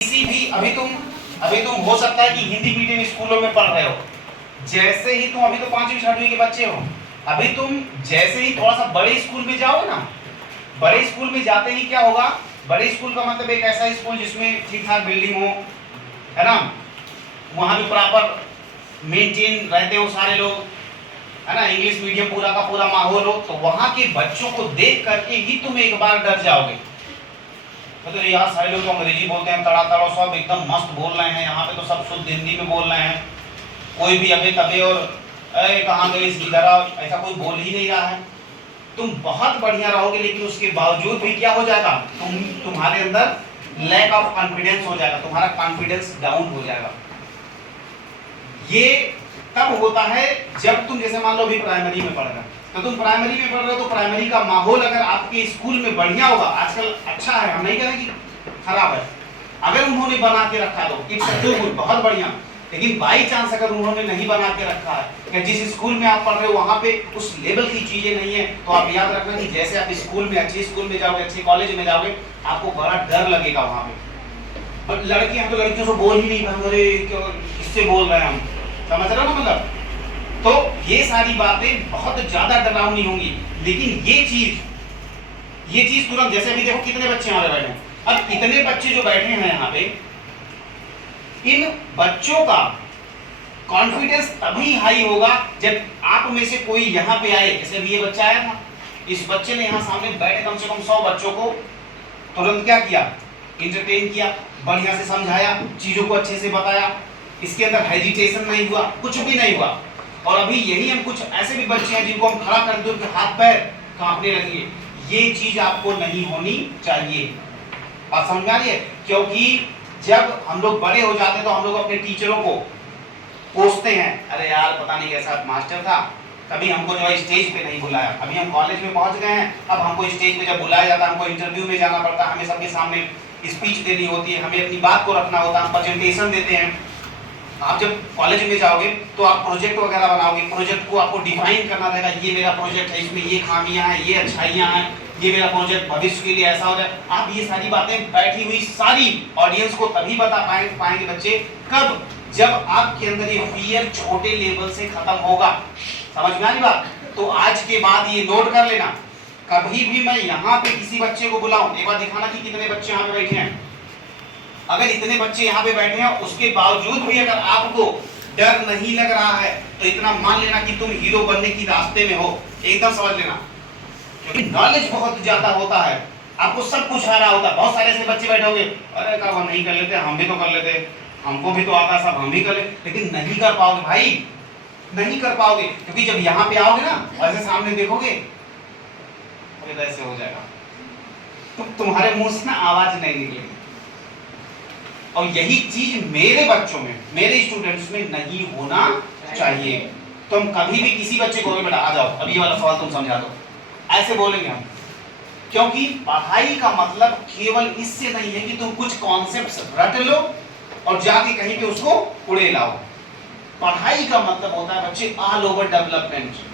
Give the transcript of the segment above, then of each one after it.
किसी भी अभी तुम हो सकता है कि हिंदी मीडियम स्कूलों में पढ़ रहे हो। जैसे ही तुम अभी तो 5वीं 6वीं के बच्चे हो, अभी तुम जैसे ही थोड़ा सा बड़े स्कूल में जाओगे ना, बड़े स्कूल में जाते ही क्या होगा, बड़े स्कूल का मतलब एक ऐसा स्कूल जिसमें ठीक ठाक बिल्डिंग हो, है ना, वहां भी प्रॉपर मेंटेन रहते हो सारे लोग, है ना, इंग्लिश मीडियम पूरा का पूरा माहौल हो, तो वहां के बच्चों को देख करके ही तुम एक बार डर जाओगे। मतलब यार सारे लोग तो अंग्रेजी बोलते हैं तड़ातड़, सब एकदम मस्त बोल रहे हैं, यहाँ पे तो सब शुद्ध हिंदी में बोल रहे हैं, कोई भी अबे तबे और अरे कहाँ गए इधर आओ ऐसा कोई बोल ही नहीं रहा है। तुम बहुत बढ़िया रहोगे, लेकिन उसके बावजूद भी क्या हो जाएगा, तुम्हारे अंदर लैक ऑफ कॉन्फिडेंस हो जाएगा, तुम्हारा कॉन्फिडेंस डाउन हो जाएगा। ये तब होता है जब तुम जैसे मान लो अभी प्राइमरी में पढ़ रहे हो, तो तुम प्राइमरी में पढ़ रहे हो तो प्राइमरी का माहौल अगर आपके स्कूल में बढ़िया होगा, आजकल अच्छा है, हम नहीं कह रहे कि खराब है, अगर उन्होंने बना के रखा तो इट्स गुड, बहुत बढ़िया। लेकिन बाई चांस अगर उन्होंने नहीं बना के रखा है, या जिस स्कूल में आप पढ़ रहे हो वहां पे उस लेवल की चीजें नहीं है, तो आप याद रखना कि जैसे आप स्कूल में अच्छे स्कूल में जाओगे, अच्छे कॉलेज में जाओगे, आपको बड़ा डर लगेगा वहां पे। और लड़कियां तो लड़कियों से बोल ही नहीं पाएंगे, अरे किससे बोल रहे हैं हम, समझ रहे हो ना मतलब। तो ये सारी बातें बहुत ज्यादा डरावनी होंगी, लेकिन ये चीज तुरंत, जैसे अभी देखो कितने बच्चे यहाँ पे बैठे हैं, अब इतने बच्चे जो बैठे हैं यहाँ पे, इन बच्चों का कॉन्फिडेंस तभी हाई होगा जब आप में से कोई यहाँ पे आए, जैसे अभी ये बच्चा आया था, इस बच्चे ने यहाँ सामने बैठे कम से कम 100 बच्चों को तुरंत क्या किया, इंटरटेन किया, बढ़िया से समझाया, चीजों को अच्छे से बताया, इसके अंदर हेजिटेशन नहीं हुआ, कुछ भी नहीं हुआ। और अभी यही हम कुछ ऐसे भी बच्चे हैं जिनको हम खड़ा कर दो कि हाथ पैर कांपने लगे, ये चीज आपको नहीं होनी चाहिए। और समझ में आ रही है, क्योंकि जब हम लोग बड़े हो जाते हैं तो हम लोग अपने टीचरों को कोसते हैं, अरे यार पता नहीं कैसा मास्टर था, कभी हमको जो है स्टेज पे नहीं बुलाया, अभी हम कॉलेज में पहुंच गए हैं, अब हमको स्टेज पे जब बुलाया जाता है, हमको इंटरव्यू में जाना पड़ता है, हमें सबके सामने स्पीच देनी होती है, हमें अपनी बात को रखना होता है, हम प्रेजेंटेशन देते हैं। आप जब कॉलेज में जाओगे तो आप प्रोजेक्ट वगैरह बनाओगे, प्रोजेक्ट को आपको डिफाइन करना रहेगा, ये मेरा प्रोजेक्ट है, इसमें ये खामियां हैं, ये अच्छाइयां हैं, ये मेरा प्रोजेक्ट भविष्य के लिए ऐसा हो जाए। आप ये सारी बातें बैठी हुई सारी ऑडियंस को तभी बता पाएंगे बच्चे, कब, जब आपके अंदर ये फियर छोटे लेवल से खत्म होगा। समझ में आ रही बात? तो आज के बाद ये नोट कर लेना, कभी भी मैं यहाँ पे किसी बच्चे को बुलाऊं, एक बार दिखाना कि कितने बच्चे यहाँ पे बैठे हैं, अगर इतने बच्चे यहाँ पे बैठे हैं उसके बावजूद भी अगर आपको डर नहीं लग रहा है, तो इतना मान लेना कि तुम हीरो बनने की रास्ते में हो, एकदम समझ लेना। क्योंकि नॉलेज बहुत ज्यादा होता है, आपको सब कुछ आ रहा होता है। बहुत सारे ऐसे बच्चे बैठे होंगे, अरे काम हम नहीं कर लेते, हम भी तो कर लेते, हमको भी तो आता सब, हम भी कर ले, लेकिन नहीं कर पाओगे भाई, नहीं कर पाओगे। क्योंकि जब यहाँ पे आओगे ना, ऐसे सामने देखोगे तो ऐसे हो जाएगा, तो तुम्हारे मुंह से ना आवाज नहीं निकलेगी। और यही चीज मेरे बच्चों में, मेरे स्टूडेंट्स में नहीं होना चाहिए। तुम कभी भी किसी बच्चे को बेटा आ जाओ, अभी ये वाला सवाल तुम समझा दो, ऐसे बोलेंगे हम, क्योंकि पढ़ाई का मतलब केवल इससे नहीं है कि तुम कुछ कॉन्सेप्ट्स रट लो और जाके कहीं पे उसको उड़े लाओ। पढ़ाई का मतलब होता है बच्चे ऑल ओवर डेवलपमेंट।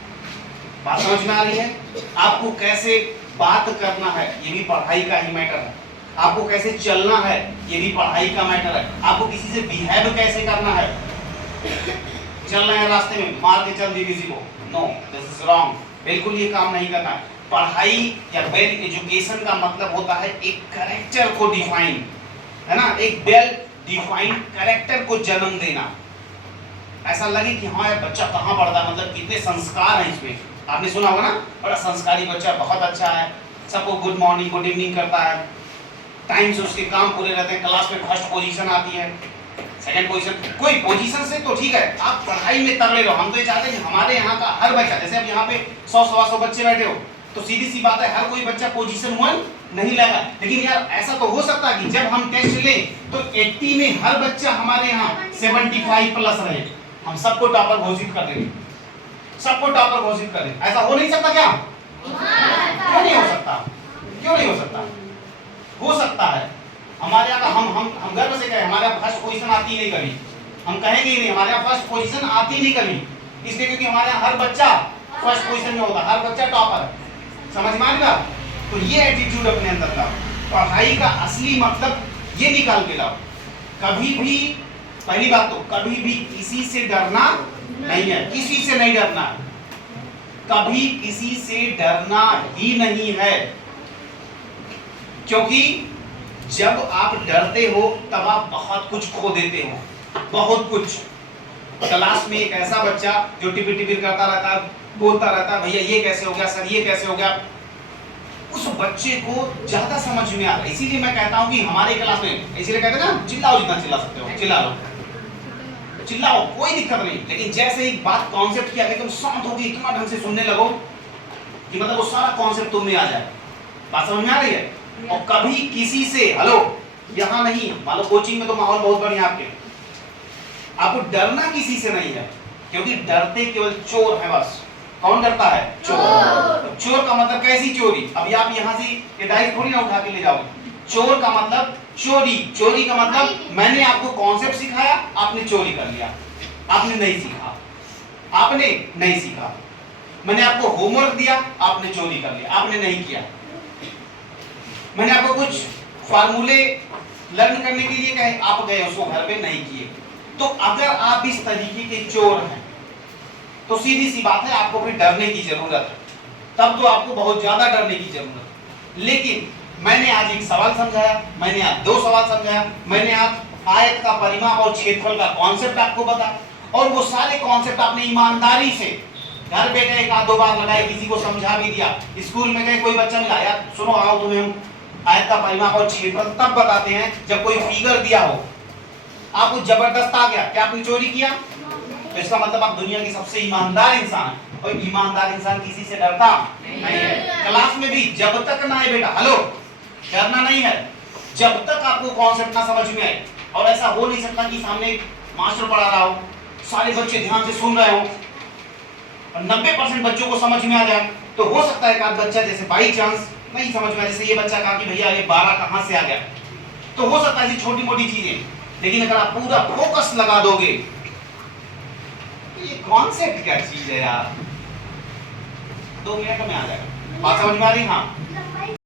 बात समझ में आ रही है? आपको कैसे बात करना है, ये भी पढ़ाई का ही मैटर है। आपको कैसे चलना है, ये भी पढ़ाई का मैटर है। आपको किसी से बिहेव कैसे करना है, चल रहे हैं रास्ते में मार के चल दी किसी को, नो, दिस इज रॉन्ग, बिल्कुल ये काम नहीं करना है। पढ़ाई या वेल एजुकेशन का मतलब होता है एक कैरेक्टर को डिफाइन, है ना, एक वेल डिफाइंड कैरेक्टर को जन्म देना। ऐसा लगे कि हाँ यार बच्चा कहाँ पढ़ता है, मतलब कितने संस्कार हैं इसमें। आपने सुना होगा ना, बड़ा संस्कारी बच्चा, बहुत अच्छा है, सबको गुड मॉर्निंग गुड इवनिंग करता है, टाइम से उसके काम पूरे रहते हैं, क्लास में फर्स्ट पोजीशन आती है, सेकंड पोजीशन, कोई पोजीशन से तो ठीक है, आप पढ़ाई में तगड़े रहो। हम तो ये चाहते हैं कि हमारे यहाँ का हर बच्चा, जैसे अब यहाँ पे 100-125 बच्चे बैठे हो, तो सीधी सी बात है हर कोई बच्चा पोजीशन 1 नहीं लेगा, लेकिन यार ऐसा तो हो सकता है कि जब हम टेस्ट लें तो 80 में हर बच्चा हमारे यहाँ 75 प्लस रहे, हम सबको टॉपर घोषित कर देंगे, सबको टॉपर घोषित कर देंगे। ऐसा हो नहीं सकता क्या? क्यों नहीं हो सकता? क्यों नहीं हो सकता? हो सकता है। हमारे यहाँ का हम गर्व से कहें, हमारे यहाँ फर्स्ट पोजीशन आती ही नहीं कभी, हम कहेंगे ही नहीं हमारे यहाँ फर्स्ट पोजीशन आती नहीं कभी, इसलिए क्योंकि हमारे यहाँ हर बच्चा फर्स्ट पोजीशन में होता, हर बच्चा टॉपर है। समझ में आएगा? तो ये एटीट्यूड अपने अंदर लाओ, पढ़ाई का असली मतलब ये निकाल के लाओ कभी भी, पहली बात तो कभी भी किसी से डरना नहीं है, किसी से नहीं डरना, कभी किसी से डरना ही नहीं है। क्योंकि जब आप डरते हो तब आप बहुत कुछ खो देते हो, बहुत कुछ। क्लास में एक ऐसा बच्चा जो टिपिर टिपिर करता रहता है, बोलता रहता है भैया ये कैसे हो गया, सर ये कैसे हो गया, उस बच्चे को ज्यादा समझ में आता है। इसीलिए मैं कहता हूं कि हमारे क्लास में, इसीलिए कहते हैं ना, चिल्लाओ जितना चिल्ला सकते हो चिल्ला लो, चिल्लाओ, कोई दिक्कत नहीं। लेकिन जैसे ही बात कॉन्सेप्ट की आ गई, तुम शांत होगी, इतना ढंग से सुनने लगो कि मतलब वो सारा कॉन्सेप्ट तुम में आ जाए। बात समझ में आ रही है? और कभी किसी से, हेलो, यहाँ नहीं, मान लो कोचिंग में तो माहौल बहुत बढ़िया आपके, आपको डरना किसी से नहीं है, क्योंकि डरते केवल चोर है बस। कौन डरता है? चोर। चोर का मतलब कैसी चोरी? अभी आप यहाँ से ये डायरी थोड़ी ना उठा के ले जाओगे। चोर का मतलब चोरी, चोरी का मतलब मैंने आपको कॉन्सेप्ट सिखाया, आपने चोरी कर लिया, आपने नहीं सीखा, आपने नहीं सीखा। मैंने आपको होमवर्क दिया, आपने चोरी कर लिया, आपने नहीं किया। मैंने आपको कुछ फार्मूले लर्न करने के लिए कहे, आप गए उसको घर पे नहीं किए। तो अगर आप इस तरीके के चोर हैं तो सीधी सी बात है, आपको फिर डरने की जरूरत है, तब तो आपको बहुत ज्यादा डरने की जरूरत है। लेकिन मैंने आज एक सवाल समझाया, मैंने आज दो सवाल समझाया, मैंने आज आयत का परिमाप और क्षेत्रफल का कॉन्सेप्ट आपको बताया, और वो सारे कॉन्सेप्ट आपने ईमानदारी से घर पे गए, एक आध दो बार लगाए, किसी को समझा भी दिया। स्कूल में गए, कोई बच्चा मिला, यार सुनो आओ तुम्हें हम आयत का परिमाप और क्षेत्रफल तब बताते हैं जब कोई फिगर दिया हो, आपको जबरदस्त आ गया, क्या आपने चोरी किया? तो इसका मतलब आप दुनिया की सबसे ईमानदार इंसान है, और ईमानदार इंसान किसी से डरता नहीं है। क्लास में भी जब तक ना आए बेटा, हेलो, डरना नहीं है, जब तक आपको कॉन्सेप्ट ना समझ में आए। और ऐसा हो नहीं सकता कि सामने मास्टर पढ़ा रहा हो, सारे बच्चे ध्यान से सुन रहे हो और 90% बच्चों को समझ में आ जाए। तो हो सकता है कि आप बच्चा जैसे बाई चांस नहीं समझ में, जैसे ये बच्चा कहा कि भैया ये 12 कहां से आ गया, तो हो सकता है छोटी मोटी चीजें। लेकिन अगर आप पूरा फोकस लगा दोगे, ये कॉन्सेप्ट क्या चीज है यार, 2 मिनट में आ जाएगा। बात समझ में आ रही? हाँ,